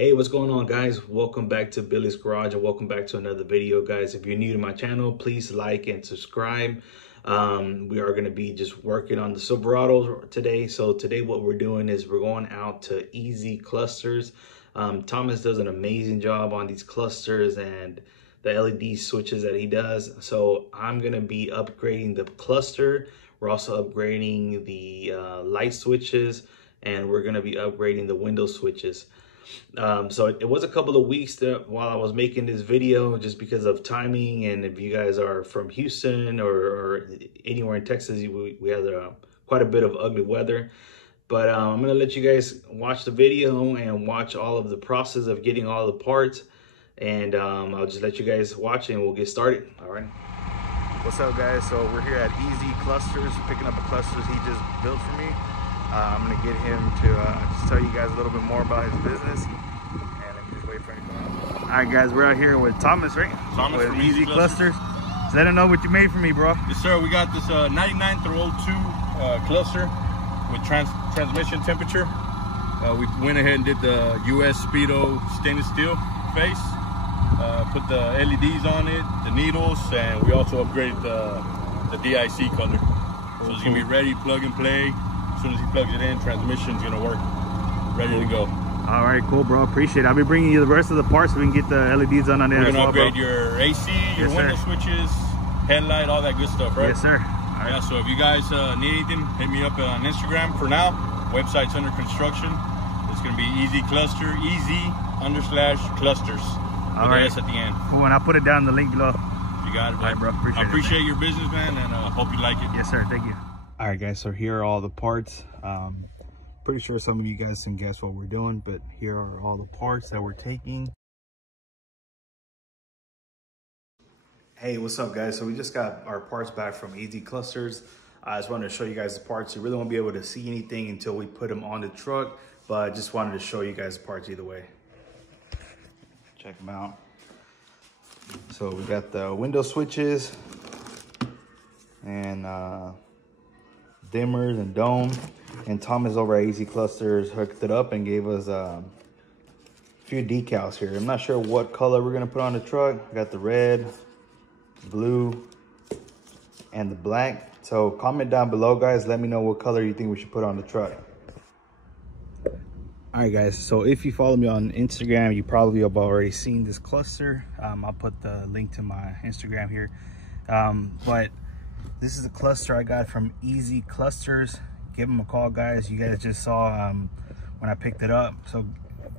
Hey, what's going on, guys? Welcome back to Billy's Garage and welcome back to another video, guys. If you're new to my channel, please like and subscribe. We are going to be just working on the Silverado today. So today what we're doing is we're going out to Easy Clusters. Thomas does an amazing job on these clusters and the LED switches that he does. So I'm going to be upgrading the cluster. We're also upgrading the light switches, and we're going to be upgrading the window switches. So it was a couple of weeks that while I was making this video, just because of timing, and if you guys are from Houston or anywhere in Texas, we had quite a bit of ugly weather. But I'm gonna let you guys watch the video and watch all of the process of getting all the parts, and I'll just let you guys watch and we'll get started. All right. What's up, guys? So we're here at Easy Clusters, picking up the clusters he just built for me. I'm gonna get him to just tell you guys a little bit more about his business, and let me just wait for him to come out. All right, guys, we're out here with Thomas, right? Thomas with from Easy Clusters. So let him know what you made for me, bro. Yes, sir. We got this 99 through 02 cluster with transmission temperature. We went ahead and did the US Speedo stainless steel face. Put the LEDs on it, the needles, and we also upgraded the DIC color. So it's gonna be ready, plug and play. As soon as he plugs it in, transmission's gonna work, ready to go. All right, cool, bro. Appreciate it. I'll be bringing you the rest of the parts so we can get the LEDs on there. We're as gonna well, upgrade bro. your AC, your window switches, headlight, all that good stuff, right? Yes, sir. All right. Yeah, so if you guys need anything, hit me up on Instagram for now. Website's under construction. It's gonna be Easy Cluster, Easy_clusters. All right. S at the end. Cool, and I'll put it down in the link below. You got it, All right, bro. I appreciate your business, man, and hope you like it. Yes, sir. Thank you. All right, guys, so here are all the parts. Pretty sure some of you guys can guess what we're doing, but here are all the parts that we're taking. Hey, what's up, guys? So we just got our parts back from Easy Clusters. I just wanted to show you guys the parts. You really won't be able to see anything until we put them on the truck, but I just wanted to show you guys the parts either way. Check them out. So we got the window switches and dimmers and dome, and Thomas over at Easy Clusters hooked it up and gave us a few decals here. I'm not sure what color we're gonna put on the truck. I got the red, blue, and the black. So comment down below, guys. Let me know what color you think we should put on the truck. All right, guys, so if you follow me on Instagram, you probably have already seen this cluster. I'll put the link to my Instagram here, but this is a cluster I got from Easy Clusters. Give them a call, guys. You guys just saw when I picked it up. So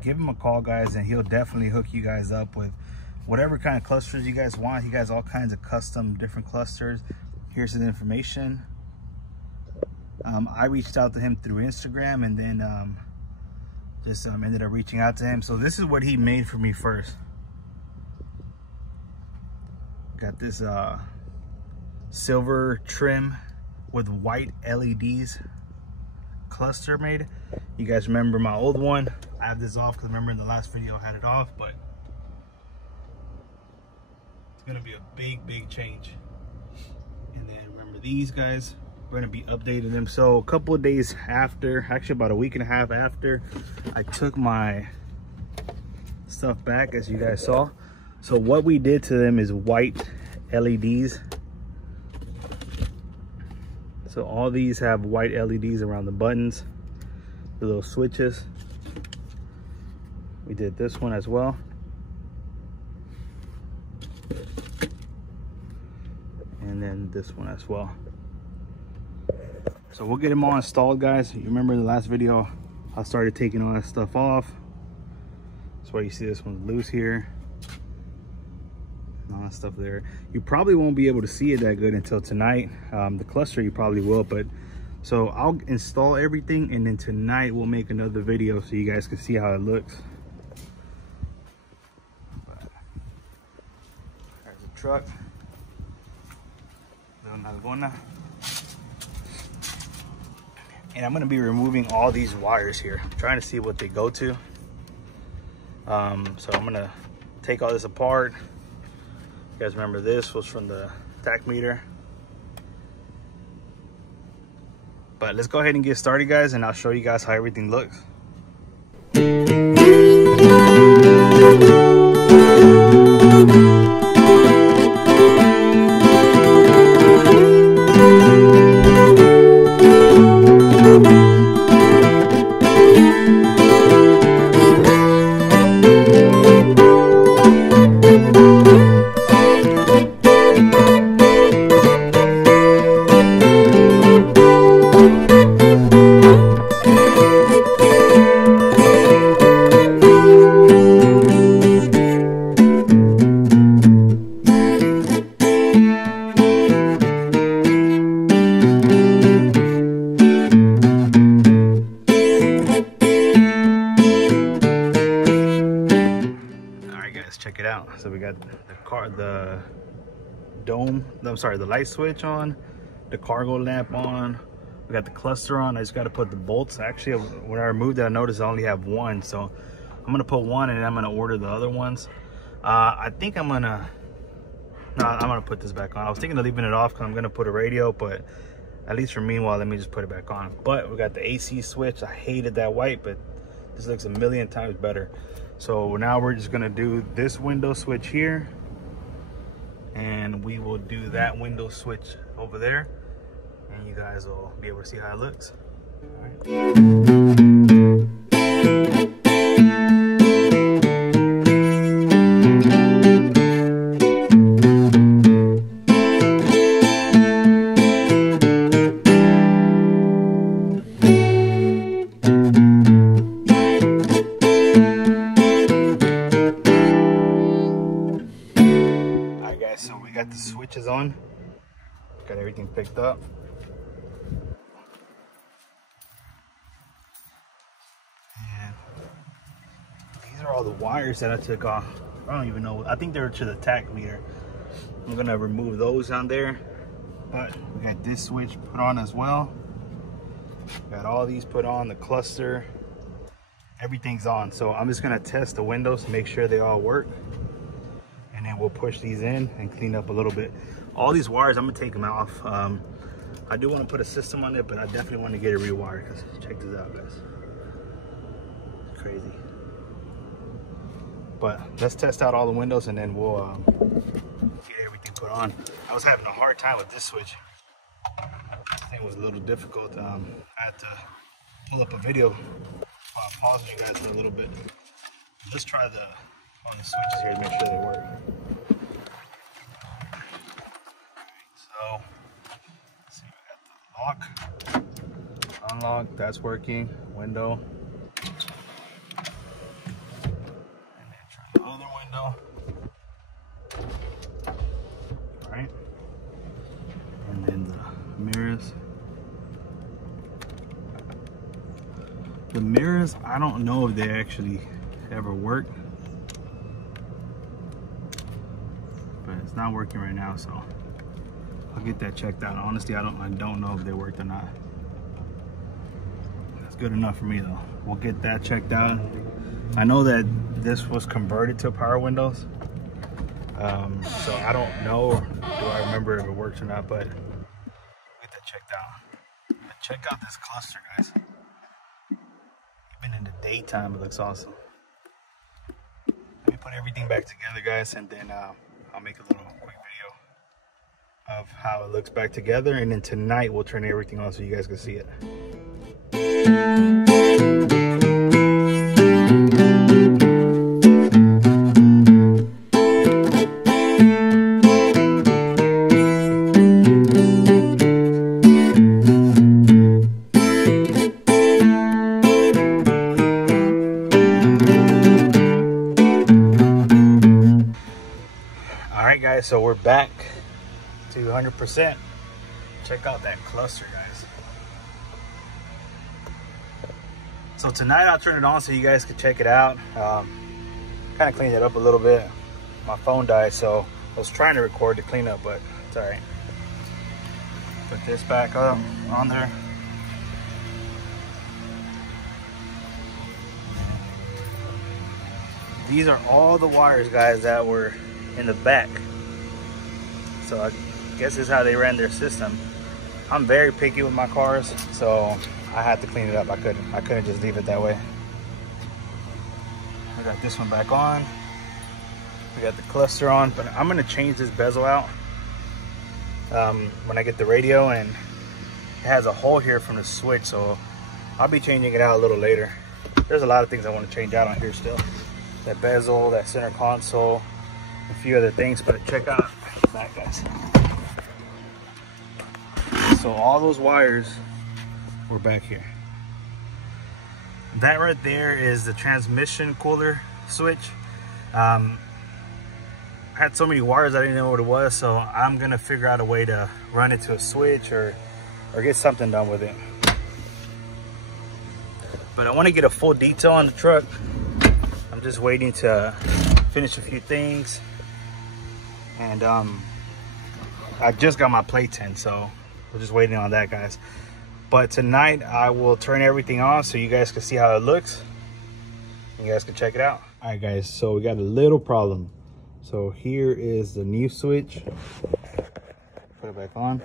give him a call, guys, and he'll definitely hook you guys up with whatever kind of clusters you guys want. He has all kinds of custom different clusters. Here's his information. I reached out to him through Instagram, and then just ended up reaching out to him. So this is what he made for me first. Got this silver trim with white LEDs cluster made. You guys remember my old one? I have this off because remember in the last video I had it off, but it's gonna be a big change. And then remember these guys, we're gonna be updating them. So a couple of days after, actually about a week and a half after I took my stuff back, as you guys saw. So what we did to them is white LEDs. So all these have white LEDs around the buttons, the little switches. We did this one as well. And then this one as well. So we'll get them all installed, guys. You remember in the last video, I started taking all that stuff off. That's why you see this one's loose here. And all that stuff there. You probably won't be able to see it that good until tonight. The cluster you probably will, but so I'll install everything, and then tonight we'll make another video so you guys can see how it looks. There's the truck. And I'm going to be removing all these wires here. I'm trying to see what they go to. So I'm going to take all this apart. You guys remember this was from the tack meter. But let's go ahead and get started, guys, and I'll show you guys how everything looks. check it out. So we got the light switch on, the cargo lamp on, we got the cluster on. I just got to put the bolts. Actually, when I removed it, I noticed I only have one, so I'm gonna put one and then I'm gonna order the other ones. I think I'm gonna put this back on. I was thinking of leaving it off because I'm gonna put a radio, but at least for meanwhile, let me just put it back on. But we got the AC switch. I hated that white, but this looks a million times better. So now we're just gonna do this window switch here, and we will do that window switch over there, and you guys will be able to see how it looks. All right. So we got the switches on, got everything picked up. And these are all the wires that I took off. I don't even know, I think they're to the tack meter. I'm gonna remove those on there, but we got this switch put on as well. Got all these put on, the cluster, everything's on. So I'm just gonna test the windows to make sure they all work. And then we'll push these in and clean up a little bit. All these wires, I'm gonna take them off. I do want to put a system on it, but I definitely want to get it rewired, because check this out, guys. It's crazy. But let's test out all the windows and then we'll get everything put on. I was having a hard time with this switch. This thing was a little difficult. I had to pull up a video. I'll pause you guys for a little bit. Let's try on the switches here to make sure they work. So, let's see, we got the lock, unlock, that's working, window. And then try the other window. All right. And then the mirrors. The mirrors, I don't know if they actually ever work. It's not working right now, so I'll get that checked out. Honestly, I don't know if they worked or not. That's good enough for me though. We'll get that checked out. I know that this was converted to power windows, so I don't know, do I remember if it works or not, but we'll get that checked out. But check out this cluster, guys. Even in the daytime, it looks awesome. Let me put everything back together, guys, and then I'll make a little quick video of how it looks back together, and then tonight we'll turn everything on so you guys can see it. Guys, so we're back to 100%. Check out that cluster, guys. So tonight I'll turn it on so you guys can check it out. Kind of cleaned it up a little bit. My phone died, so I was trying to record the cleanup, but it's all right. Put this back up on there. These are all the wires, guys, that were in the back. So I guess this is how they ran their system. I'm very picky with my cars, so I had to clean it up. I couldn't just leave it that way. I got this one back on. We got the cluster on, but I'm gonna change this bezel out when I get the radio, and it has a hole here from the switch, so I'll be changing it out a little later. There's a lot of things I want to change out on here still. That bezel, that center console, a few other things, but check out that, guys. So all those wires were back here. That right there is the transmission cooler switch. I had so many wires I didn't know what it was, so I'm gonna figure out a way to run it to a switch or get something done with it. But I want to get a full detail on the truck. I'm just waiting to finished a few things, and I just got my plate tin, so we're just waiting on that, guys. But tonight I will turn everything on so you guys can see how it looks. You guys can check it out. All right, guys, so we got a little problem. So here is the new switch. Put it back on.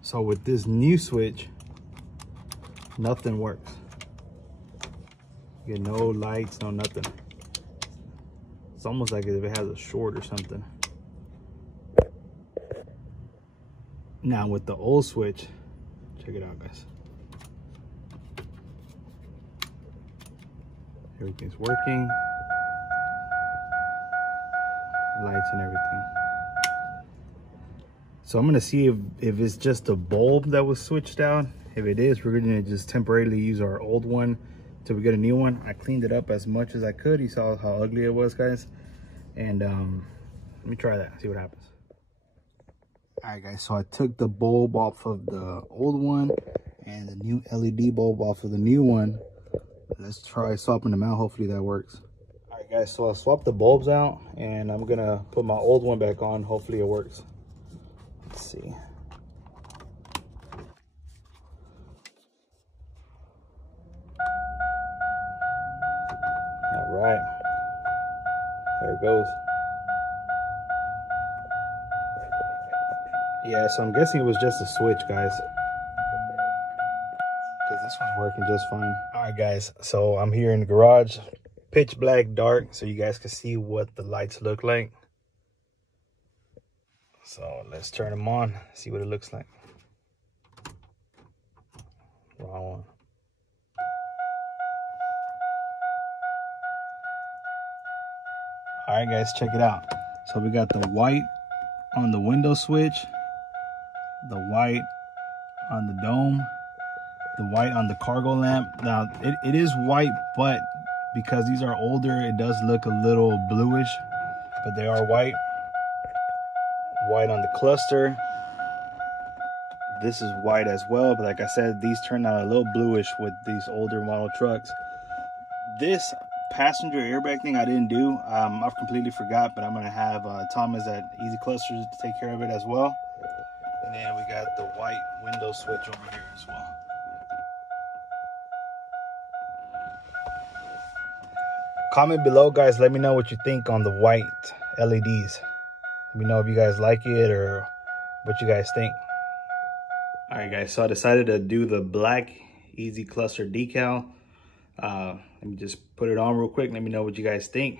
So with this new switch, nothing works. You get no lights, no nothing. It's almost like if it has a short or something. Now with the old switch, check it out, guys. Everything's working. Lights and everything. So I'm gonna see if it's just a bulb that was switched out. If it is, we're gonna just temporarily use our old one till we get a new one. I cleaned it up as much as I could. You saw how ugly it was, guys. And let me try that, see what happens. All right, guys, so I took the bulb off of the old one and the new LED bulb off of the new one. Let's try swapping them out. Hopefully that works. All right, guys, so I swapped the bulbs out and I'm gonna put my old one back on. Hopefully it works. Let's see. All right, there it goes. Yeah, so I'm guessing it was just a switch, guys, because this one's working just fine. All right, guys, so I'm here in the garage, pitch black, dark, so you guys can see what the lights look like. So let's turn them on, see what it looks like. Wrong one. All right, guys, check it out. So we got the white on the window switch, the white on the dome, the white on the cargo lamp. Now it is white, but because these are older, it does look a little bluish, but they are white. White on the cluster. This is white as well, but like I said, these turn out a little bluish with these older model trucks. This passenger airbag thing I didn't do. I've completely forgot, but I'm gonna have Thomas at Easy Clusters to take care of it as well. And then we got the white window switch over here as well. Comment below, guys. Let me know what you think on the white LEDs. Let me know if you guys like it or what you guys think. All right, guys, so I decided to do the black Easy Cluster decal. Let me just put it on real quick. Let me know what you guys think.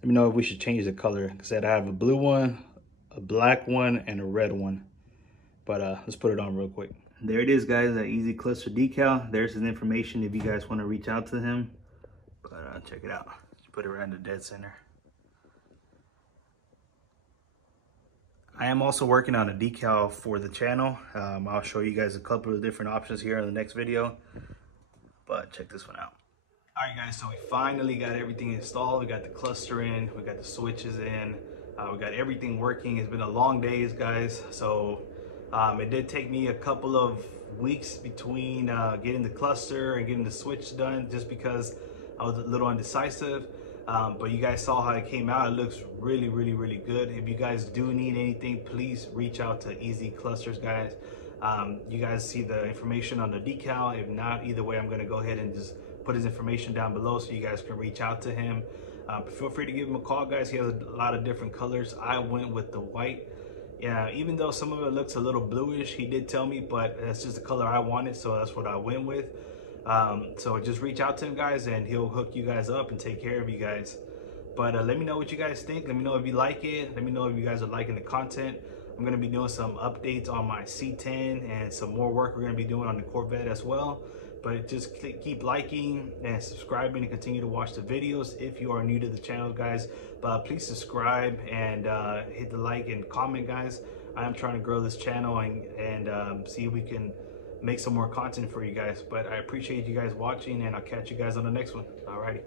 Let me know if we should change the color. Like I said, I have a blue one, a black one, and a red one. But let's put it on real quick. There it is, guys, that Easy Cluster decal. There's his information if you guys want to reach out to him. But check it out. Just put it right in the dead center. I am also working on a decal for the channel. I'll show you guys a couple of different options here in the next video. But check this one out. All right, guys, so we finally got everything installed. We got the cluster in, we got the switches in, we got everything working. It's been a long days, guys. So it did take me a couple of weeks between getting the cluster and getting the switch done, just because I was a little indecisive. But you guys saw how it came out. It looks really, really, really good. If you guys do need anything, please reach out to Easy Clusters, guys. You guys see the information on the decal. If not, either way, I'm gonna go ahead and just put his information down below so you guys can reach out to him. Feel free to give him a call, guys. He has a lot of different colors. I went with the white. Yeah, even though some of it looks a little bluish, he did tell me, but that's just the color I wanted, so that's what I went with. So just reach out to him, guys, and he'll hook you guys up and take care of you guys. But let me know what you guys think. Let me know if you like it. Let me know if you guys are liking the content. I'm gonna be doing some updates on my C10 and some more work we're gonna be doing on the Corvette as well. But just keep liking and subscribing and continue to watch the videos if you are new to the channel, guys. But please subscribe and hit the like and comment, guys. I am trying to grow this channel and see if we can make some more content for you guys. But I appreciate you guys watching, and I'll catch you guys on the next one. Alrighty.